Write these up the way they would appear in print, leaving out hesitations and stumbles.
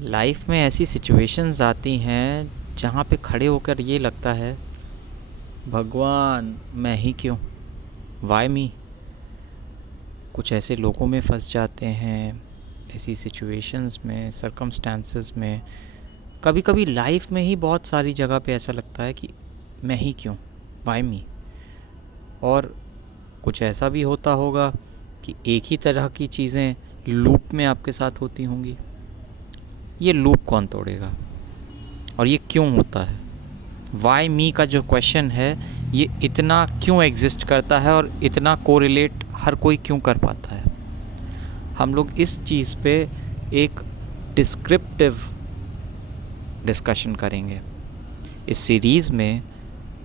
Life में ऐसी situations आती हैं जहाँ पे खड़े होकर ये लगता है, भगवान मैं ही क्यों, वाई मी। कुछ ऐसे लोगों में फंस जाते हैं, ऐसी सिचुएशंस में, सर्कमस्टांसेस में। कभी कभी लाइफ में ही बहुत सारी जगह पे ऐसा लगता है कि मैं ही क्यों, वाई मी। और कुछ ऐसा भी होता होगा कि एक ही तरह की चीज़ें लूप में आपके साथ होती होंगी। ये लूप कौन तोड़ेगा और ये क्यों होता है? वाई मी का जो क्वेश्चन है, ये इतना क्यों एग्जिस्ट करता है और इतना कोरिलेट हर कोई क्यों कर पाता है? हम लोग इस चीज़ पे एक डिस्क्रिप्टिव डिस्कशन करेंगे। इस सीरीज़ में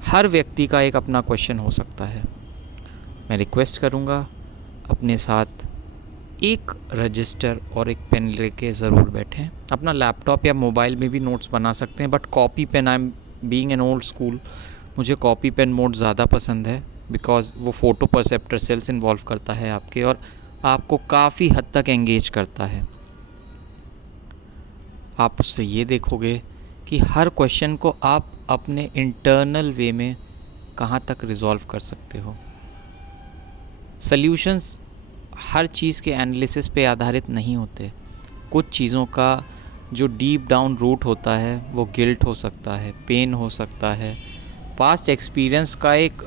हर व्यक्ति का एक अपना क्वेश्चन हो सकता है। मैं रिक्वेस्ट करूँगा, अपने साथ एक रजिस्टर और एक पेन लेके ज़रूर बैठें। अपना लैपटॉप या मोबाइल में भी नोट्स बना सकते हैं, but copy pen, I am being an old school, मुझे कॉपी पेन मोड ज़्यादा पसंद है, बिकॉज़ वो फ़ोटो परसेप्टर सेल्स इन्वॉल्व करता है आपके, और आपको काफ़ी हद तक एंगेज करता है। आप उससे ये देखोगे कि हर क्वेश्चन को आप अपने इंटरनल वे में कहाँ तक रिजॉल्व कर सकते हो। सल्यूशंस हर चीज़ के एनालिसिस पे आधारित नहीं होते। कुछ चीज़ों का जो डीप डाउन रूट होता है वो गिल्ट हो सकता है, पेन हो सकता है, पास्ट एक्सपीरियंस का एक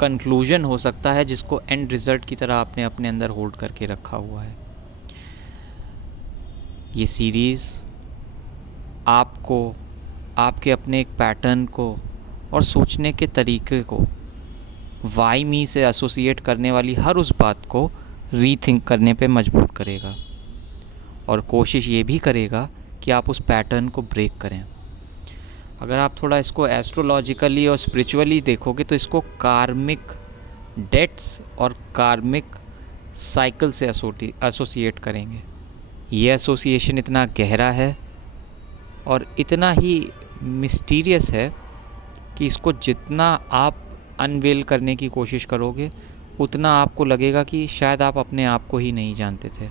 कंक्लूजन हो सकता है जिसको एंड रिज़ल्ट की तरह आपने अपने अंदर होल्ड करके रखा हुआ है। ये सीरीज़ आपको आपके अपने एक पैटर्न को और सोचने के तरीके को, वाई मी से एसोसिएट करने वाली हर उस बात को रीथिंक करने पे मजबूर करेगा, और कोशिश ये भी करेगा कि आप उस पैटर्न को ब्रेक करें। अगर आप थोड़ा इसको एस्ट्रोलॉजिकली और स्पिरिचुअली देखोगे तो इसको कार्मिक डेट्स और कार्मिक साइकिल से एसोसिएट करेंगे। ये एसोसिएशन इतना गहरा है और इतना ही मिस्टीरियस है कि इसको जितना आप अनवेल करने की कोशिश करोगे, उतना आपको लगेगा कि शायद आप अपने आप को ही नहीं जानते थे।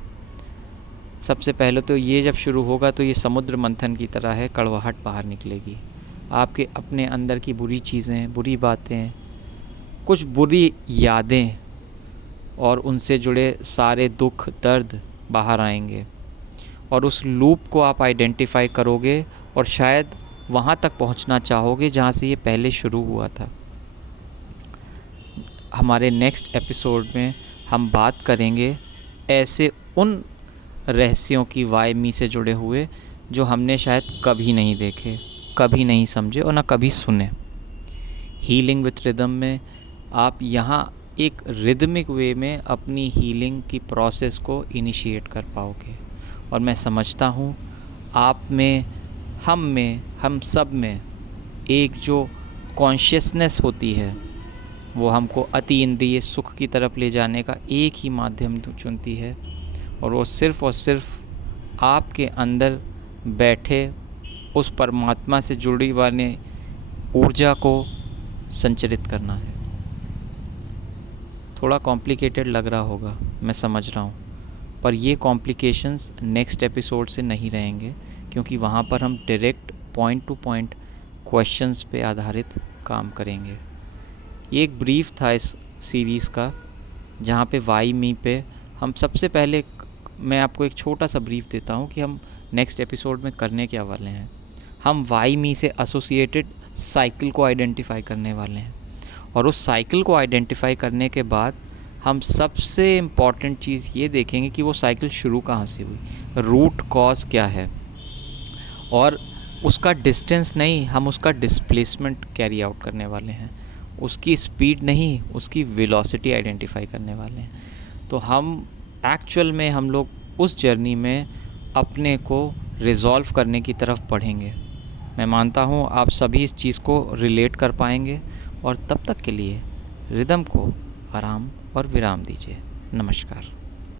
सबसे पहले तो ये जब शुरू होगा तो ये समुद्र मंथन की तरह है, कड़वाहट बाहर निकलेगी। आपके अपने अंदर की बुरी चीज़ें, बुरी बातें, कुछ बुरी यादें और उनसे जुड़े सारे दुख दर्द बाहर आएंगे, और उस लूप को आप आइडेंटिफाई करोगे और शायद वहाँ तक पहुँचना चाहोगे जहाँ से ये पहले शुरू हुआ था। हमारे नेक्स्ट एपिसोड में हम बात करेंगे ऐसे उन रहस्यों की, वाई मी से जुड़े हुए, जो हमने शायद कभी नहीं देखे, कभी नहीं समझे और ना कभी सुने। हीलिंग विथ रिदम में आप यहाँ एक रिदमिक वे में अपनी हीलिंग की प्रोसेस को इनिशिएट कर पाओगे। और मैं समझता हूँ आप में, हम सब में एक जो कॉन्शियसनेस होती है, वो हमको अति इंद्रिय सुख की तरफ ले जाने का एक ही माध्यम चुनती है, और वो सिर्फ़ और सिर्फ आपके अंदर बैठे उस परमात्मा से जुड़ी वाली ऊर्जा को संचरित करना है। थोड़ा कॉम्प्लिकेटेड लग रहा होगा, मैं समझ रहा हूँ, पर ये कॉम्प्लिकेशंस नेक्स्ट एपिसोड से नहीं रहेंगे, क्योंकि वहाँ पर हम direct point two point questions पे आधारित काम करेंगे। ये एक ब्रीफ था इस सीरीज़ का, जहाँ पे वाई मी पे हम सबसे पहले, मैं आपको एक छोटा सा ब्रीफ देता हूँ कि हम नेक्स्ट एपिसोड में करने क्या वाले हैं। हम वाई मी से एसोसिएटेड साइकिल को आइडेंटिफाई करने वाले हैं, और उस साइकिल को आइडेंटिफाई करने के बाद हम सबसे इम्पॉर्टेंट चीज़ ये देखेंगे कि वो साइकिल शुरू कहाँ से हुई, रूट कॉज क्या है, और उसका डिस्टेंस नहीं, हम उसका डिस्प्लेसमेंट कैरी आउट करने वाले हैं। उसकी स्पीड नहीं, उसकी वेलोसिटी आइडेंटिफाई करने वाले हैं। तो हम एक्चुअल में हम लोग उस जर्नी में अपने को रिज़ॉल्व करने की तरफ बढ़ेंगे। मैं मानता हूँ आप सभी इस चीज़ को रिलेट कर पाएंगे, और तब तक के लिए रिदम को आराम और विराम दीजिए। नमस्कार।